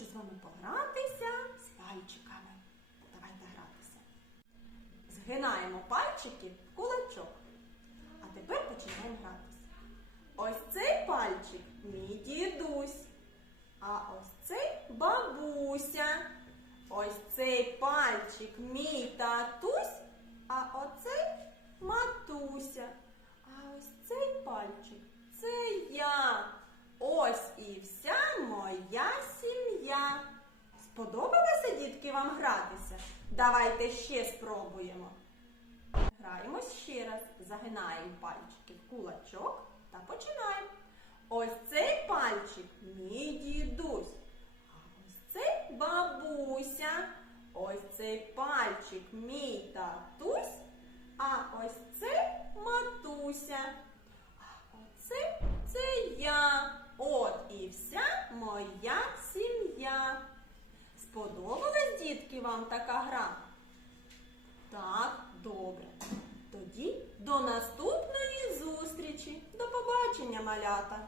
з вами погратися з пальчиками. Давайте гратися. Згинаємо пальчики в кулачок. А тепер починаємо гратися. Ось цей пальчик мій дідусь. А ось цей бабуся. Ось цей пальчик мій татусь, а оцей матуся. А ось цей пальчик це Сподобалося, дітки, вам гратися? Давайте ще спробуємо. Граємось ще раз. Загинаємо пальчики в кулачок та починаємо. Ось цей пальчик мій дідусь. А ось цей бабуся. Ось цей пальчик мій татусь. А ось цей Сподобалась, дітки, вам така гра? Так, добре. Тоді до наступної зустрічі. До побачення, малята!